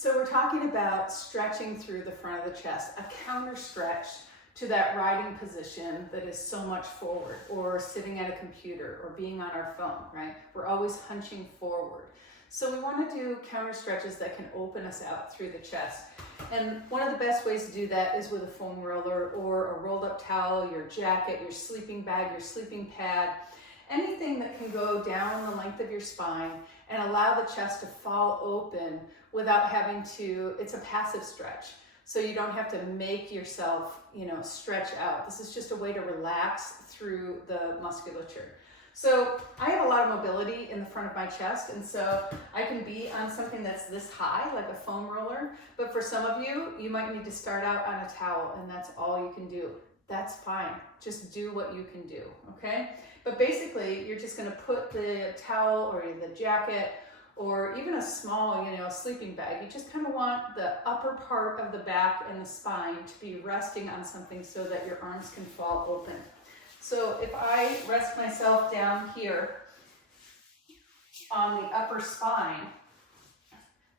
So we're talking about stretching through the front of the chest, a counter stretch to that riding position that is so much forward, or sitting at a computer, or being on our phone, right? We're always hunching forward. So we want to do counter stretches that can open us out through the chest. And one of the best ways to do that is with a foam roller or a rolled up towel, your jacket, your sleeping bag, your sleeping pad, anything that can go down the length of your spine and allow the chest to fall open without having to, it's a passive stretch. So you don't have to make yourself, stretch out. This is just a way to relax through the musculature. So I have a lot of mobility in the front of my chest, and so I can be on something that's this high, like a foam roller, but for some of you, you might need to start out on a towel, and that's all you can do. That's fine. Just do what you can do, okay? But basically, you're just gonna put the towel or the jacket or even a small, sleeping bag. You just kind of want the upper part of the back and the spine to be resting on something so that your arms can fall open. So if I rest myself down here on the upper spine,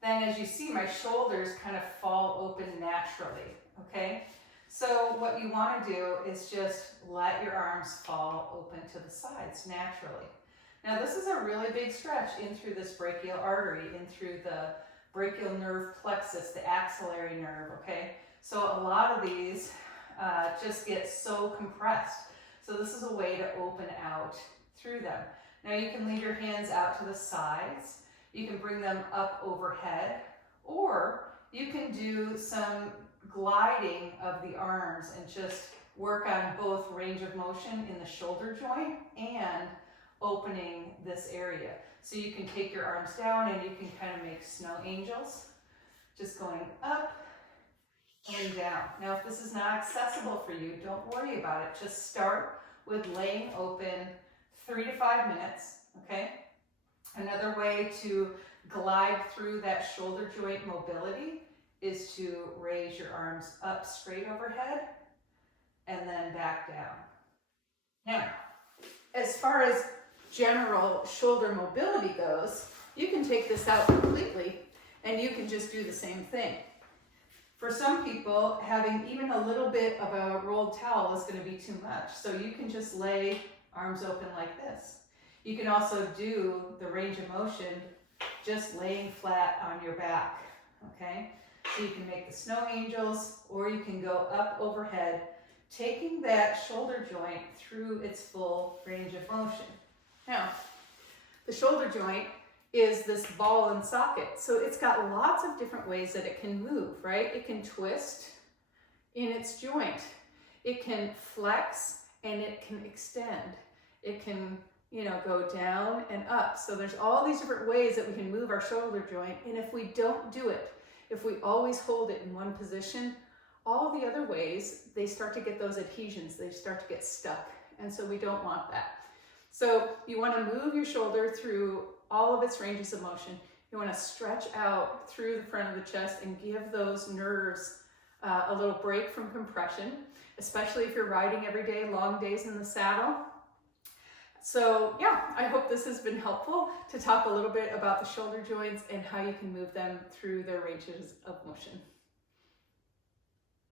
then as you see, my shoulders kind of fall open naturally, okay? So what you want to do is just let your arms fall open to the sides naturally. Now this is a really big stretch in through this brachial artery, in through the brachial nerve plexus, the axillary nerve, okay? So a lot of these just get so compressed. So this is a way to open out through them. Now you can leave your hands out to the sides. You can bring them up overhead, or you can do some gliding of the arms and just work on both range of motion in the shoulder joint and opening this area. So you can take your arms down and you can kind of make snow angels, just going up and down. Now, if this is not accessible for you, don't worry about it. Just start with laying open 3 to 5 minutes, okay? Another way to glide through that shoulder joint mobility is to raise your arms up straight overhead and then back down. Now, as far as general shoulder mobility goes, you can take this out completely and you can just do the same thing. For some people, having even a little bit of a rolled towel is going to be too much. So you can just lay arms open like this. You can also do the range of motion just laying flat on your back, okay? So you can make the snow angels, or you can go up overhead, taking that shoulder joint through its full range of motion. Now, the shoulder joint is this ball and socket. So it's got lots of different ways that it can move, right? It can twist in its joint. It can flex and it can extend. It can, go down and up. So there's all these different ways that we can move our shoulder joint. And if we don't do it, if we always hold it in one position, all the other ways, they start to get those adhesions. They start to get stuck. And so we don't want that. So you want to move your shoulder through all of its ranges of motion. You want to stretch out through the front of the chest and give those nerves a little break from compression, especially if you're riding every day, long days in the saddle. So yeah, I hope this has been helpful to talk a little bit about the shoulder joints and how you can move them through their ranges of motion.